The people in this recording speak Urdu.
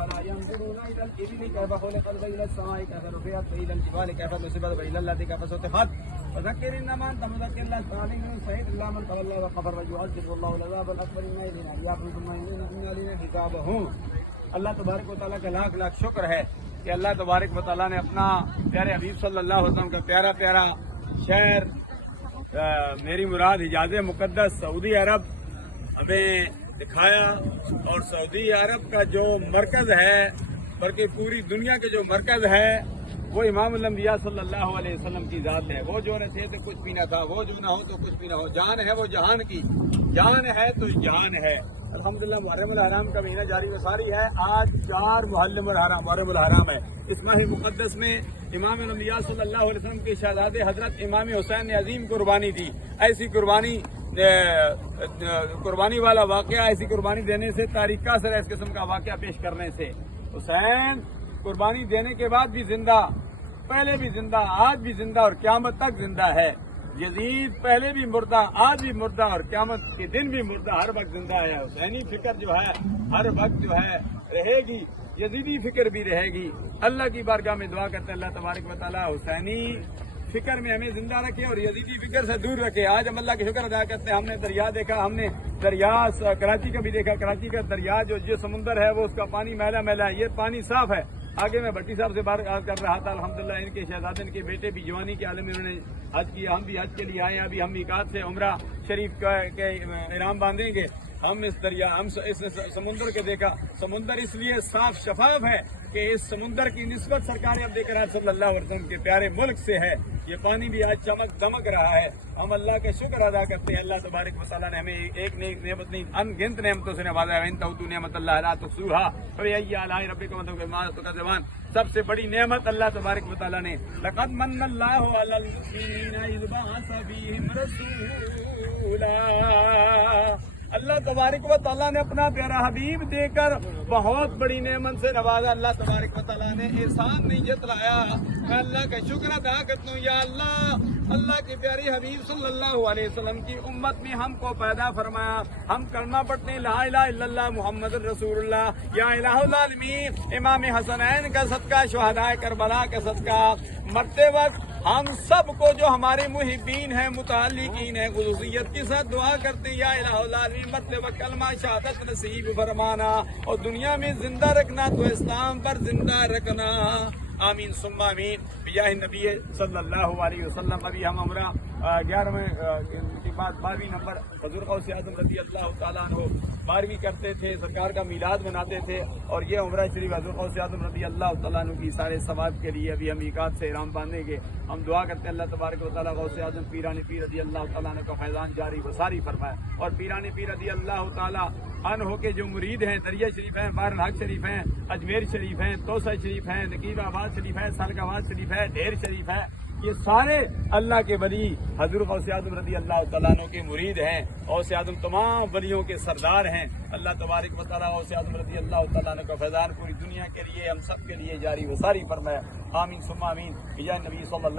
أفلا ينظرون إلى الإبل كيف خلقت وإلى السماء كيف رفعت وإلى الجبال كيف نصبت وإلى الأرض كيف سطحت فذكر إنما أنت مذكر لست عليهم شهيد إلا من تولى وكفر ويعذبه الله العذاب الأكبر إنا إلينا إياكم ثم إنا إلينا حسابهم. اللہ تبارک و تعالیٰ کا لاکھ لاکھ شکر ہے کہ اللہ تبارک و تعالیٰ نے اپنا پیارے حبیب صلی اللہ علیہ وسلم کا پیارا پیارا شہر میری مراد حجاز مقدس سعودی عرب ہمیں دکھایا، اور سعودی عرب کا جو مرکز ہے بلکہ پوری دنیا کے جو مرکز ہے وہ امام الانبیاء صلی اللہ علیہ وسلم کی ذات ہے. وہ جو نہ تھے تو کچھ بھی نہ تھا، وہ جو نہ ہو تو کچھ بھی نہ ہو. جان ہے وہ جہان کی، جان ہے تو جہان ہے. الحمدللہ محرم الحرام کا مہینہ جاری و ساری ہے. آج 4 محرم الحرام ہے. اس ماہ مقدس میں امام الانبیاء صلی اللہ علیہ وسلم کے شہزادے حضرت امام حسین نے عظیم قربانی دی. ایسی قربانی والا واقعہ، ایسی قربانی دینے سے تاریخ کا اثر ہے اس قسم کا واقعہ پیش کرنے سے. حسین قربانی دینے کے بعد بھی زندہ، پہلے بھی زندہ، آج بھی زندہ اور قیامت تک زندہ ہے. یزید پہلے بھی مردہ، آج بھی مردہ اور قیامت کے دن بھی مردہ، ہر وقت زندہ ہے. حسینی فکر جو ہے ہر وقت جو ہے رہے گی، یزیدی فکر بھی رہے گی. اللہ کی بارگاہ میں دعا کرتے ہیں اللہ تبارک و تعالیٰ حسینی فکر میں ہمیں زندہ رکھے اور یزیدی فکر سے دور رکھے. آج ہم اللہ کے شکر ادا کرتے ہیں. ہم نے دریا دیکھا، ہم نے دریا کراچی کا بھی دیکھا. کراچی کا دریا جو سمندر ہے وہ اس کا پانی میلا میلا ہے، یہ پانی صاف ہے. آگے میں بھٹی صاحب سے بات کر رہا تھا، الحمدللہ ان کے شہزادے ان کے بیٹے بھی جوانی کے عالم میں انہوں نے حج کیا. ہم بھی حج کے لیے آئے ہیں. ابھی ہم میقات سے عمرہ شریف کے احرام باندھیں گے. ہم اس دریا، ہم اس سمندر کے دیکھا. سمندر اس لیے صاف شفاف ہے کہ اس سمندر کی نسبت سرکار عبد کرام صلی اللہ علیہ وسلم کے پیارے ملک سے ہے. یہ پانی بھی آج چمک دمک رہا ہے. ہم اللہ کا شکر ادا کرتے ہیں. اللہ تبارک و تعالیٰ نے ہمیں ایک نعمت نہیں ان گنت نعمتوں سے نوازا ہے. ان تعدوا نعمت اللہ لا تحصوها فبأي آلاء ربكما تكذبان. سب سے بڑی نعمت اللہ تبارک و تعالیٰ نے لقد من اللہ علی المؤمنین اذ بعث فیہم رسولا. اللہ تبارک و تعالیٰ نے اپنا پیارا حبیب دے کر بہت بڑی نعمت سے نوازا. اللہ تبارک و تعالیٰ نے احسان نہیں جتلایا. میں اللہ کا شکر ادا کرتا ہوں. یا اللہ کے پیارے حبیب صلی اللہ علیہ وسلم کی امت میں ہم کو پیدا فرمایا. ہم کلمہ پڑھتے ہیں لا الہ الا اللہ محمد رسول اللہ. یا الہ العالمین امام حسنین کا صدقہ، شہداء کربلا کا صدقہ، مرتے وقت ہم سب کو جو ہمارے محبین ہیں، متعلقین ہیں، خصوصیت کے ساتھ دعا کرتے ہیں یا الہ العالمین مرتے وقت کلمہ شہادت نصیب فرمانا اور دنیا میں زندہ رکھنا تو اسلام پر زندہ رکھنا. آمین ثم آمین بجاہ نبی صلی اللہ علیہ وسلم. ابھی ہم عمرہ 11ویں کے بعد 12ویں نمبر حضور غوث اعظم رضی اللہ تعالیٰ عنہ 12ویں کرتے تھے، سرکار کا میلاد مناتے تھے. اور یہ عمرہ شریف حضور غوث اعظم رضی اللہ تعالیٰ عنہ کی سارے ثواب کے لیے ابھی ہم میقات سے احرام باندھیں گے. ہم دعا کرتے ہیں اللہ تبارک و تعالیٰ غوث اعظم پیران پیر رضی اللہ تعالیٰ عنہ کا فیضان جاری و ساری فرمائے. اور پیران پیر رضی اللہ تعالیٰ عنہ کے جو مرید ہیں، دریا شریف ہیں، بحر الحق شریف ہیں، اجمیر شریف ہیں، توسہ شریف ہیں، نقیب آباد شریف ہے، سالک آباد شریف ہے، ڈھیر شریف ہے، یہ سارے اللہ کے ولی حضور غوث اعظم رضی اللہ تعالیٰ عنہ کے مرید ہیں. غوث اعظم تمام ولیوں کے سردار ہیں. اللہ تبارک و تعالیٰ غوث اعظم رضی اللہ تعالیٰ عنہ کا فیضان پوری دنیا کے لیے، ہم سب کے لیے جاری و ساری فرمائے. آمین ثم آمین بجاہ نبی صلی اللہ